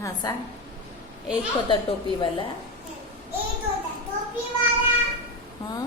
हाँ सा एक होता टोपी वाला एक होता टोपी वाला हाँ?